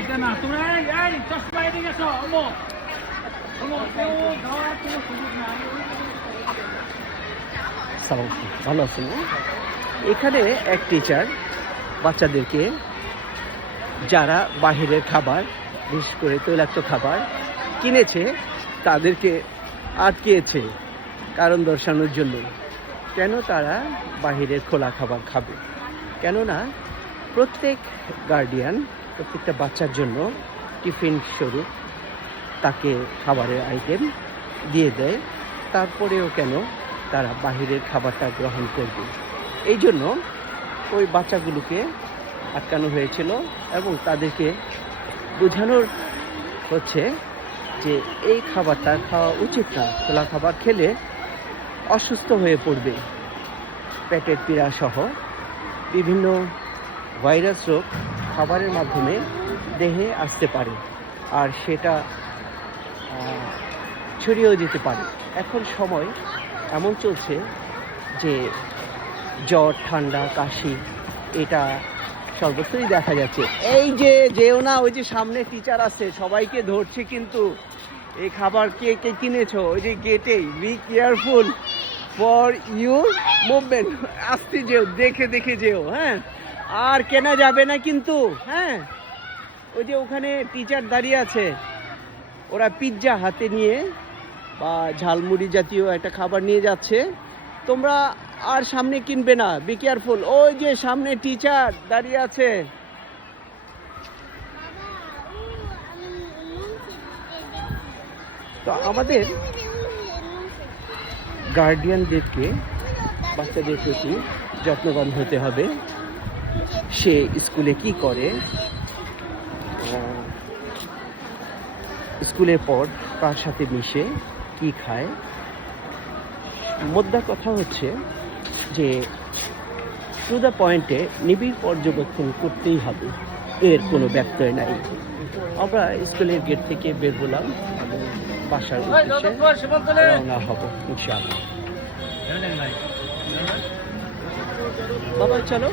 এটা না তোমরা এই চশমা এদিকে এসো অমো অমো কেউ যাওয়ার কোনো সুযোগ নাই। ভালো আছেন না? এখানে এক টিচার বাচ্চাদেরকে যারা বাহিরের খাবার বিশেষ করে তৈলাক্ত খাবার কিনেছে তাদেরকে আটকিয়েছে কারণ দর্শানোর জন্য কেন তারা বাহিরের খোলা খাবার খাবে। কেননা প্রত্যেক গার্ডিয়ান প্রত্যেকটা বাচ্চার জন্য টিফিন স্বরূপ তাকে খাবারের আইটেম দিয়ে দেয়, তারপরেও কেন তারা বাহিরের খাবারটা গ্রহণ করবে। এই জন্য ওই বাচ্চাগুলোকে আটকানো হয়েছিল এবং তাদেরকে বোঝানোর হচ্ছে যে এই খাবারটা খাওয়া উচিত না, খোলা খাবার খেলে অসুস্থ হয়ে পড়বে। পেটের পীড়া সহ বিভিন্ন ভাইরাস রোগ খাবারের মাধ্যমে দেহে আসতে পারে আর সেটা ছড়িয়েও যেতে পারে। এখন সময় এমন চলছে যে জ্বর ঠান্ডা কাশি এটা সর্বত্রই দেখা যাচ্ছে। এই যে যেও না, ওই যে সামনে টিচার আছে সবাইকে ধরছে কিন্তু এই খাবার কে কে কিনেছো ওই যে গেটেই। Be careful for your movement, আসতে যেও, দেখে দেখে যেও, হ্যাঁ আর কেনা যাবে না কিন্তু। হ্যাঁ ওই যে ওখানে টিচার দাঁড়িয়ে আছে, ওরা পিৎজা হাতে নিয়ে বা ঝালমুড়ি জাতীয় একটা খাবার নিয়ে যাচ্ছে। তোমরা আর সামনে কিনবে না, বি কেয়ারফুল। ওই যে সামনে টিচার দাঁড়িয়ে আছে। তো আমাদের গার্ডিয়ানদেরকে বাচ্চাদের প্রতি যত্নবান হতে হবে। সে স্কুলে কি করে, স্কুলের পর কার সাথে মিশে কি খায়। মোদ্দা কথা হচ্ছে যে টু দ্য পয়েন্টে নিবিড় পর্যবেক্ষণ করতেই হবে, এর কোনো ব্যত্যয় নাই। আমরা স্কুলের গেট থেকে বের হলাম এবং বাসার উদ্দেশ্যে রওনা হব ইনশাআল্লাহ। বাবা চলো।